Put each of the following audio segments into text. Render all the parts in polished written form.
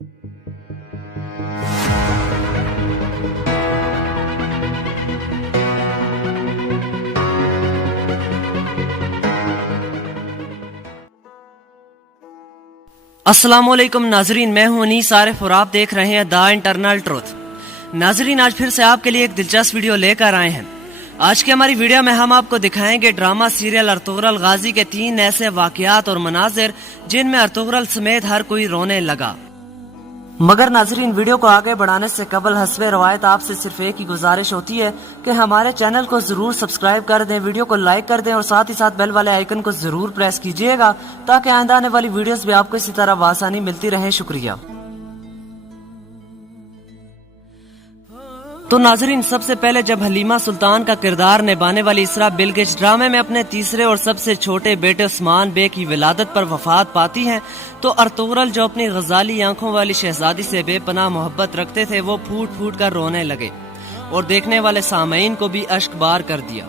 अस्सलामुअलैकुम नाजरीन, मैं हूं अनीस आरिफ और आप देख रहे हैं द इंटरनल ट्रुथ। नाजरीन, आज फिर से आपके लिए एक दिलचस्प वीडियो लेकर आए हैं। आज की हमारी वीडियो में हम आपको दिखाएंगे ड्रामा सीरियल अर्तुगरुल गाजी के 3 ऐसे वाकयात और मनाजिर जिनमें अर्तुगरुल समेत हर कोई रोने लगा। मगर नाजरीन, वीडियो को आगे बढ़ाने से कबल हस्बे रवायत आपसे सिर्फ एक ही गुजारिश होती है कि हमारे चैनल को जरूर सब्सक्राइब कर दें, वीडियो को लाइक कर दें और साथ ही साथ बेल वाले आइकन को जरूर प्रेस कीजिएगा ताकि आइंदा आने वाली वीडियोस भी आपको इसी तरह आसानी मिलती रहे। शुक्रिया। तो नाजरीन, सबसे पहले जब हलीमा सुल्तान का किरदार निभाने वाली इसरा बिलगिच ड्रामे में अपने तीसरे और सबसे छोटे बेटे उस्मान बे की विलादत पर वफात पाती हैं, तो अर्तुगरुल जो अपनी गजाली आंखों वाली शहजादी से बेपनाह मोहब्बत रखते थे, वो फूट फूट कर रोने लगे और देखने वाले सामईन को भी अश्क बार कर दिया।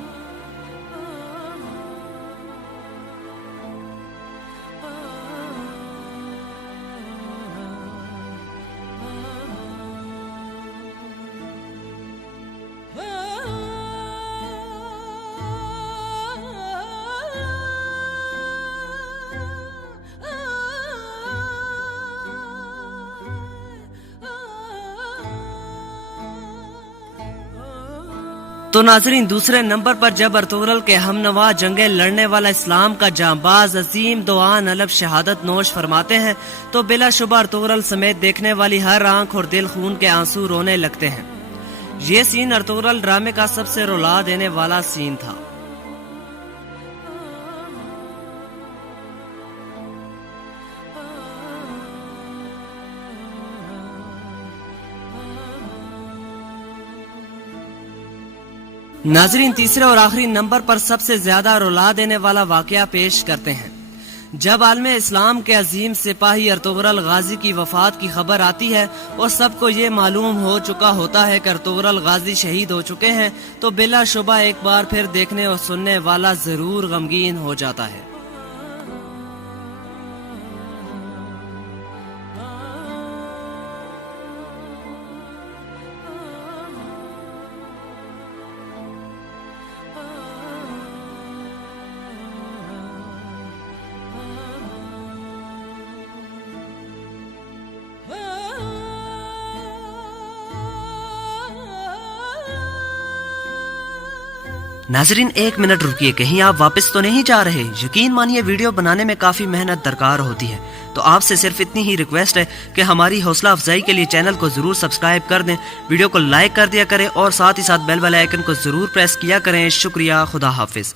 तो नाजरीन, दूसरे नंबर पर जब अर्तुगरुल के हमनवा जंगे लड़ने वाला इस्लाम का जांबाज अजीम दोआन अलब शहादत नोश फरमाते हैं, तो बिलाशुबा अर्तुगरुल समेत देखने वाली हर आंख और दिल खून के आंसू रोने लगते हैं। ये सीन अर्तुगरुल ड्रामे का सबसे रुला देने वाला सीन था। नाजरीन, तीसरे और आखिरी नंबर पर सबसे ज्यादा रुला देने वाला वाकया पेश करते हैं। जब आलमे इस्लाम के अजीम सिपाही अर्तुगरुल गाजी की वफात की खबर आती है और सबको ये मालूम हो चुका होता है कि अर्तुगरुल गाजी शहीद हो चुके हैं, तो बिलाशुबा एक बार फिर देखने और सुनने वाला जरूर गमगीन हो जाता है। नाजरीन, 1 मिनट रुकिए, कहीं आप वापस तो नहीं जा रहे? यकीन मानिए, वीडियो बनाने में काफी मेहनत दरकार होती है, तो आपसे सिर्फ इतनी ही रिक्वेस्ट है कि हमारी हौसला अफजाई के लिए चैनल को जरूर सब्सक्राइब कर दें, वीडियो को लाइक कर दिया करें और साथ ही साथ बेल वाले आइकन को जरूर प्रेस किया करें। शुक्रिया। खुदा हाफिज।